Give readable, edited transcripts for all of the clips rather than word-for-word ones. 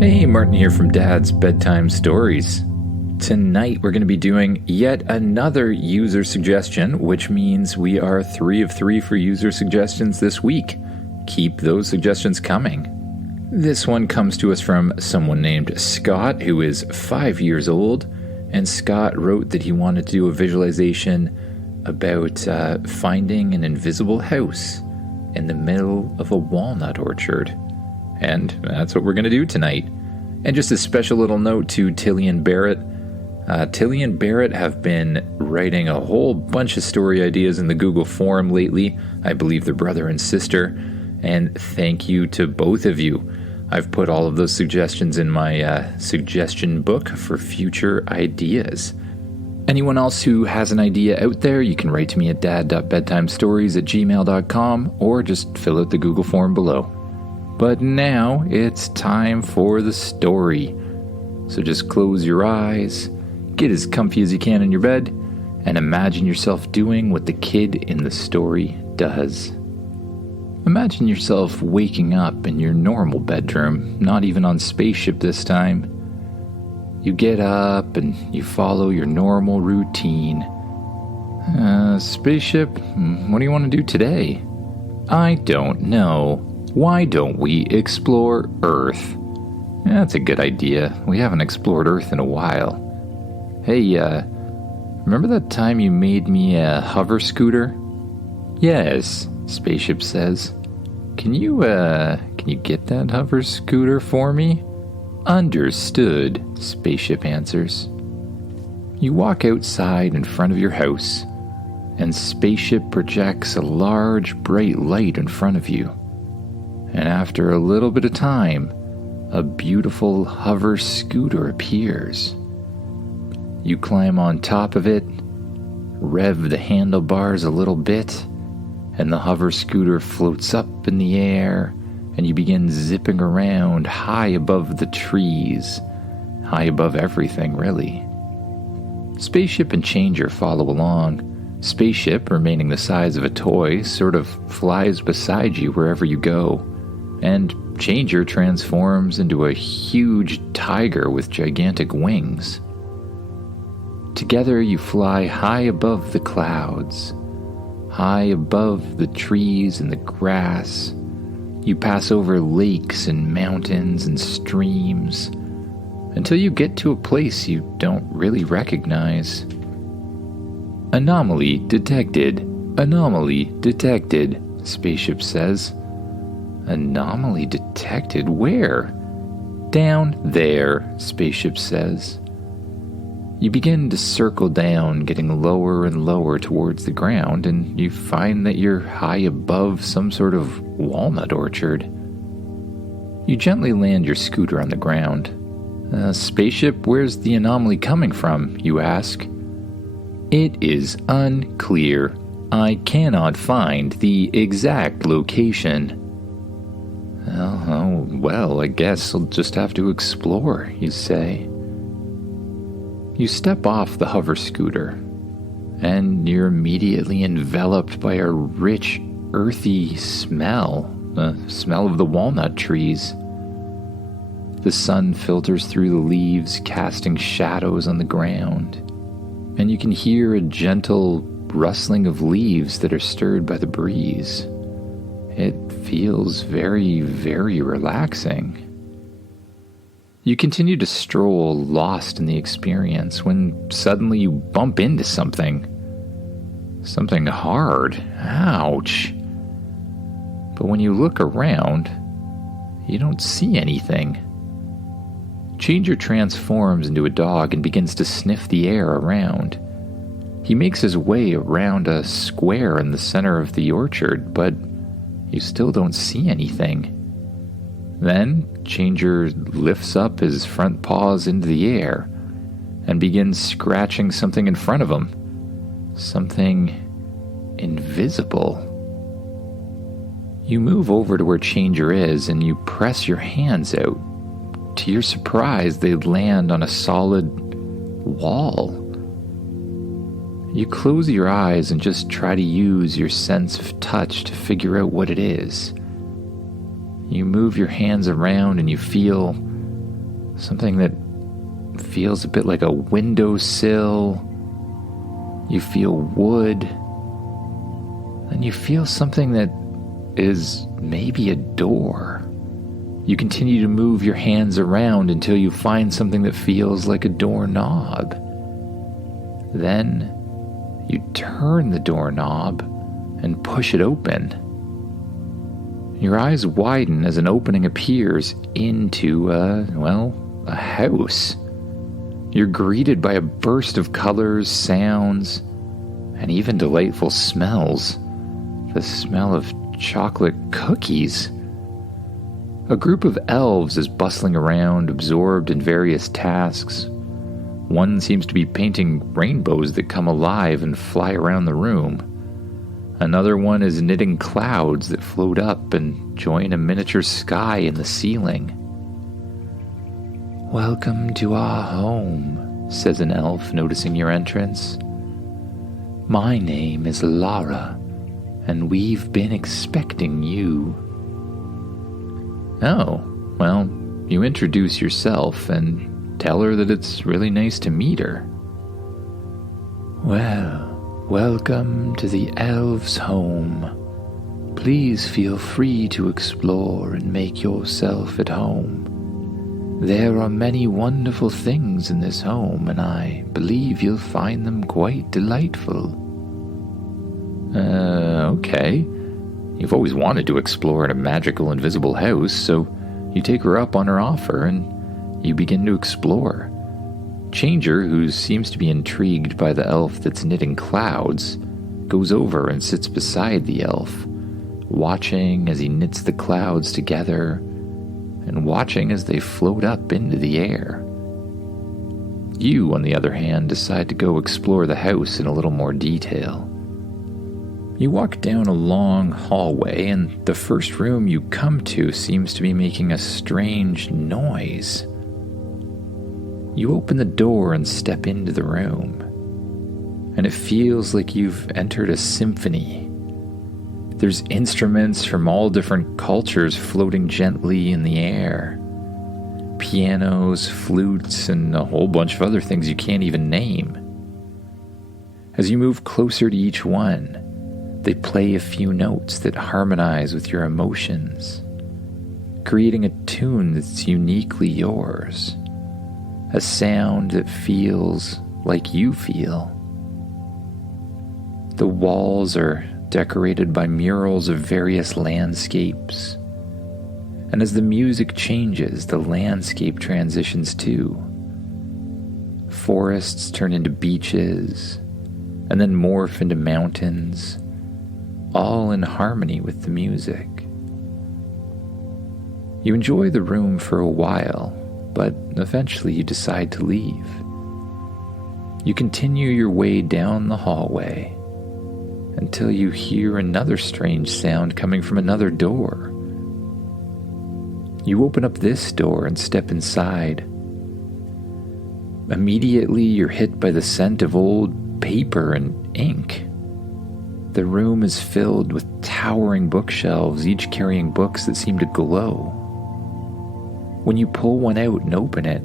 Hey, Martin here from Dad's Bedtime Stories. Tonight we're going to be doing yet another user suggestion, which means we are 3 of 3 for user suggestions this week. Keep those suggestions coming. This one comes to us from someone named Scott, who is 5 years old, and Scott wrote that he wanted to do a visualization about finding an invisible house in the middle of a walnut orchard. And that's what we're going to do tonight. And just a special little note to Tilly and Barrett. Tilly and Barrett have been writing a whole bunch of story ideas in the Google forum lately. I believe they're brother and sister. And thank you to both of you. I've put all of those suggestions in my suggestion book for future ideas. Anyone else who has an idea out there, you can write to me at dad.bedtimestories@gmail.com or just fill out the Google form below. But now it's time for the story. So just close your eyes, get as comfy as you can in your bed, and imagine yourself doing what the kid in the story does. Imagine yourself waking up in your normal bedroom, not even on spaceship this time. You get up and you follow your normal routine. Spaceship, what do you want to do today? I don't know. Why don't we explore Earth? That's a good idea. We haven't explored Earth in a while. Hey, remember that time you made me a hover scooter? Yes, Spaceship says. Can you get that hover scooter for me? Understood, Spaceship answers. You walk outside in front of your house, and Spaceship projects a large, bright light in front of you. And after a little bit of time, a beautiful hover scooter appears. You climb on top of it, rev the handlebars a little bit, and the hover scooter floats up in the air, and you begin zipping around high above the trees, high above everything, really. Spaceship and Changer follow along. Spaceship, remaining the size of a toy, sort of flies beside you wherever you go. And Changer transforms into a huge tiger with gigantic wings. Together you fly high above the clouds, high above the trees and the grass. You pass over lakes and mountains and streams until you get to a place you don't really recognize. Anomaly detected. Anomaly detected, Spaceship says. Anomaly detected? Where? Down there, Spaceship says. You begin to circle down, getting lower and lower towards the ground, and you find that you're high above some sort of walnut orchard. You gently land your scooter on the ground. Spaceship, where's the anomaly coming from? You ask. It is unclear. I cannot find the exact location. Well, I guess I'll just have to explore, you say. You step off the hover scooter, and you're immediately enveloped by a rich, earthy smell, the smell of the walnut trees. The sun filters through the leaves, casting shadows on the ground, and you can hear a gentle rustling of leaves that are stirred by the breeze. It feels very, very relaxing. You continue to stroll, lost in the experience, when suddenly you bump into something. Something hard. Ouch. But when you look around, you don't see anything. Changer transforms into a dog and begins to sniff the air around. He makes his way around a square in the center of the orchard, but you still don't see anything. Then, Changer lifts up his front paws into the air and begins scratching something in front of him. Something invisible. You move over to where Changer is and you press your hands out. To your surprise, they land on a solid wall. You close your eyes and just try to use your sense of touch to figure out what it is. You move your hands around and you feel Something that feels a bit like a windowsill. You feel wood. And you feel something that is maybe a door. You continue to move your hands around until you find something that feels like a doorknob. Then you turn the doorknob and push it open. Your eyes widen as an opening appears into a house. You're greeted by a burst of colors, sounds, and even delightful smells. The smell of chocolate cookies. A group of elves is bustling around, absorbed in various tasks. One seems to be painting rainbows that come alive and fly around the room. Another one is knitting clouds that float up and join a miniature sky in the ceiling. "Welcome to our home," says an elf, noticing your entrance. "My name is Lara, and we've been expecting you." "Oh, well, you introduce yourself and tell her that it's really nice to meet her." "Well, welcome to the elves' home. Please feel free to explore and make yourself at home. There are many wonderful things in this home, and I believe you'll find them quite delightful." Okay. You've always wanted to explore in a magical, invisible house, so you take her up on her offer and you begin to explore. Changer, who seems to be intrigued by the elf that's knitting clouds, goes over and sits beside the elf, watching as he knits the clouds together and watching as they float up into the air. You, on the other hand, decide to go explore the house in a little more detail. You walk down a long hallway, and the first room you come to seems to be making a strange noise. You open the door and step into the room, and it feels like you've entered a symphony. There's instruments from all different cultures floating gently in the air. Pianos, flutes, and a whole bunch of other things you can't even name. As you move closer to each one, they play a few notes that harmonize with your emotions, creating a tune that's uniquely yours, a sound that feels like you feel. The walls are decorated by murals of various landscapes, and as the music changes, the landscape transitions too. Forests turn into beaches, and then morph into mountains, all in harmony with the music. You enjoy the room for a while, but eventually you decide to leave. You continue your way down the hallway until you hear another strange sound coming from another door. You open up this door and step inside. Immediately you're hit by the scent of old paper and ink. The room is filled with towering bookshelves, each carrying books that seem to glow. When you pull one out and open it,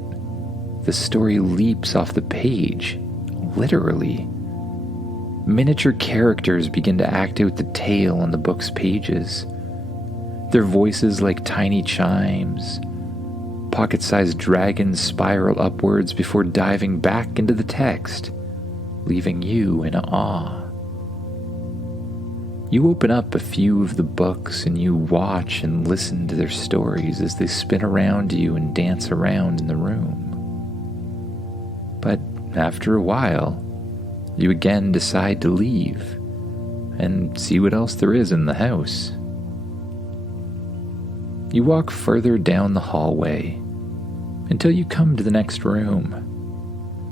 the story leaps off the page, literally. Miniature characters begin to act out the tale on the book's pages. Their voices like tiny chimes. Pocket-sized dragons spiral upwards before diving back into the text, leaving you in awe. You open up a few of the books and you watch and listen to their stories as they spin around you and dance around in the room. But after a while, you again decide to leave and see what else there is in the house. You walk further down the hallway until you come to the next room.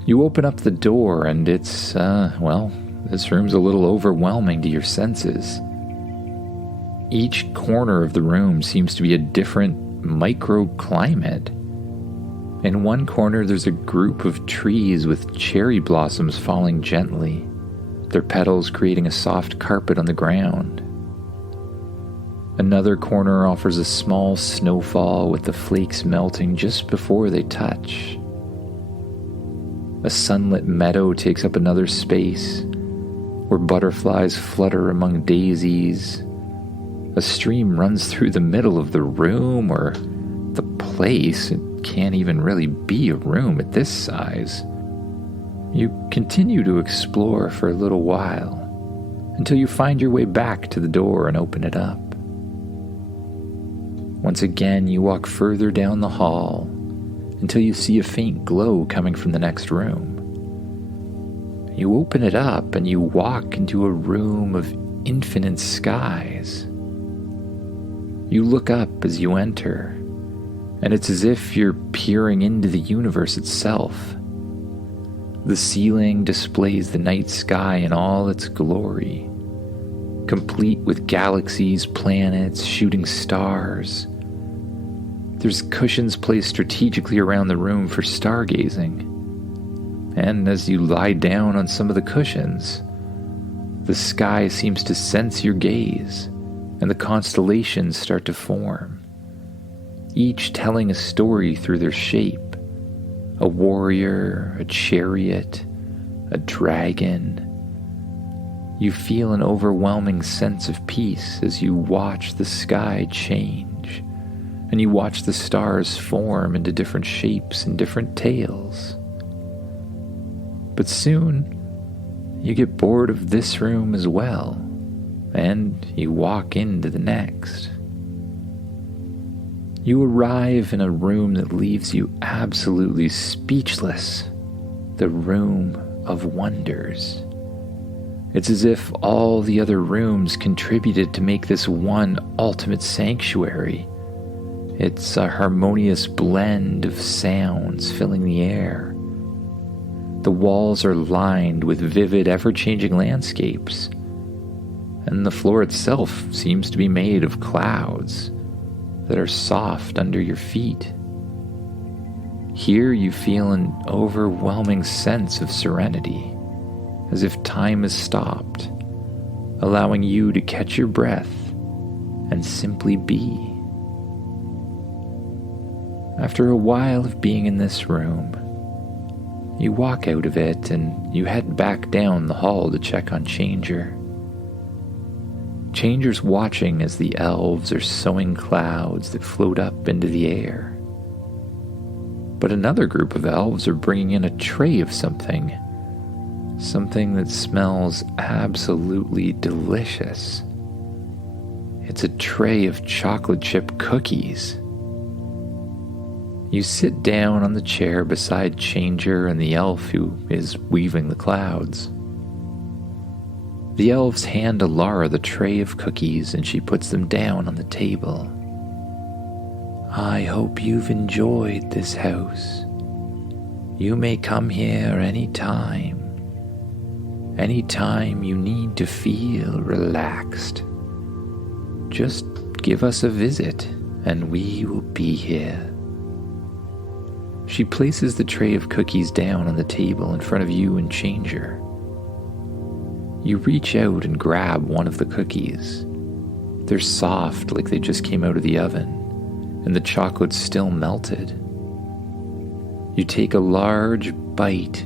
You open up the door and it's, this room's a little overwhelming to your senses. Each corner of the room seems to be a different microclimate. In one corner there's a group of trees with cherry blossoms falling gently, their petals creating a soft carpet on the ground. Another corner offers a small snowfall with the flakes melting just before they touch. A sunlit meadow takes up another space, where butterflies flutter among daisies. A stream runs through the middle of the room, or the place. It can't even really be a room at this size. You continue to explore for a little while, until you find your way back to the door and open it up. Once again, you walk further down the hall until you see a faint glow coming from the next room. You open it up and you walk into a room of infinite skies. You look up as you enter, and it's as if you're peering into the universe itself. The ceiling displays the night sky in all its glory, complete with galaxies, planets, shooting stars. There's cushions placed strategically around the room for stargazing. And as you lie down on some of the cushions, the sky seems to sense your gaze, and the constellations start to form, each telling a story through their shape. A warrior, a chariot, a dragon. You feel an overwhelming sense of peace as you watch the sky change, and you watch the stars form into different shapes and different tails. But soon, you get bored of this room as well, and you walk into the next. You arrive in a room that leaves you absolutely speechless. The room of wonders. It's as if all the other rooms contributed to make this one ultimate sanctuary. It's a harmonious blend of sounds filling the air. The walls are lined with vivid, ever-changing landscapes, and the floor itself seems to be made of clouds that are soft under your feet. Here you feel an overwhelming sense of serenity, as if time has stopped, allowing you to catch your breath and simply be. After a while of being in this room, you walk out of it and you head back down the hall to check on Changer. Changer's watching as the elves are sowing clouds that float up into the air. But another group of elves are bringing in a tray of something that smells absolutely delicious. It's a tray of chocolate chip cookies. You sit down on the chair beside Changer and the elf who is weaving the clouds. The elves hand Alara the tray of cookies and she puts them down on the table. I hope you've enjoyed this house. You may come here anytime. Anytime you need to feel relaxed. Just give us a visit and we will be here. She places the tray of cookies down on the table in front of you and Changer. You reach out and grab one of the cookies. They're soft like they just came out of the oven, and the chocolate's still melted. You take a large bite,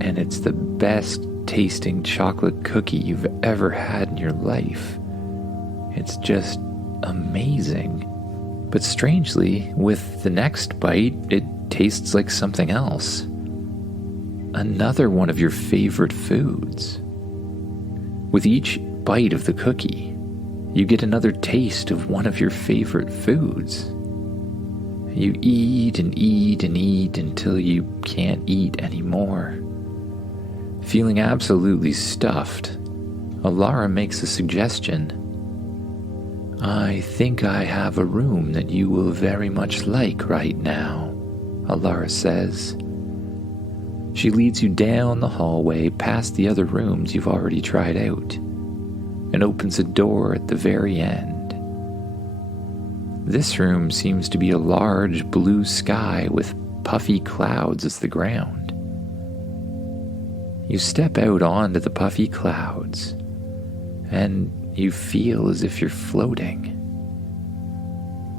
and it's the best tasting chocolate cookie you've ever had in your life. It's just amazing. But strangely, with the next bite, it tastes like something else. Another one of your favorite foods. With each bite of the cookie, you get another taste of one of your favorite foods. You eat and eat and eat until you can't eat anymore. Feeling absolutely stuffed, Alara makes a suggestion. I think I have a room that you will very much like right now, Alara says. She leads you down the hallway past the other rooms you've already tried out, and opens a door at the very end. This room seems to be a large blue sky with puffy clouds as the ground. You step out onto the puffy clouds, and You feel as if you're floating.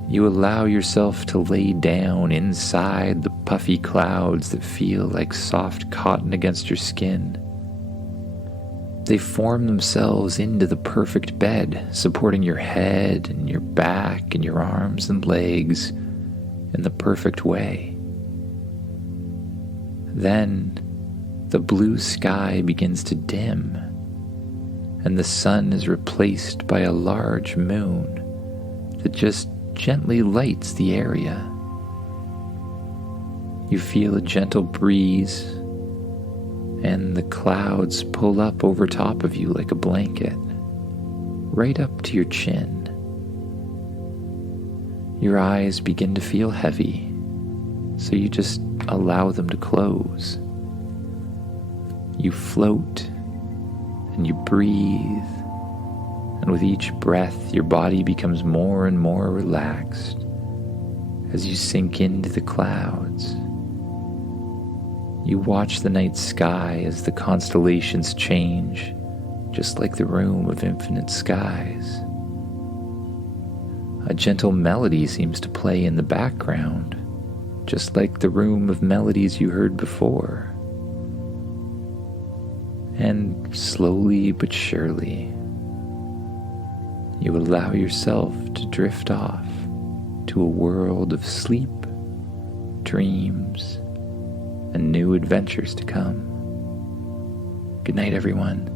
You allow yourself to lay down inside the puffy clouds that feel like soft cotton against your skin. They form themselves into the perfect bed, supporting your head and your back and your arms and legs in the perfect way. Then the blue sky begins to dim, and the sun is replaced by a large moon that just gently lights the area. You feel a gentle breeze, and the clouds pull up over top of you like a blanket, right up to your chin. Your eyes begin to feel heavy, so you just allow them to close. You float and you breathe, and with each breath, your body becomes more and more relaxed as you sink into the clouds. You watch the night sky as the constellations change, just like the room of infinite skies. A gentle melody seems to play in the background, just like the room of melodies you heard before. And slowly but surely, you allow yourself to drift off to a world of sleep, dreams, and new adventures to come. Good night, everyone.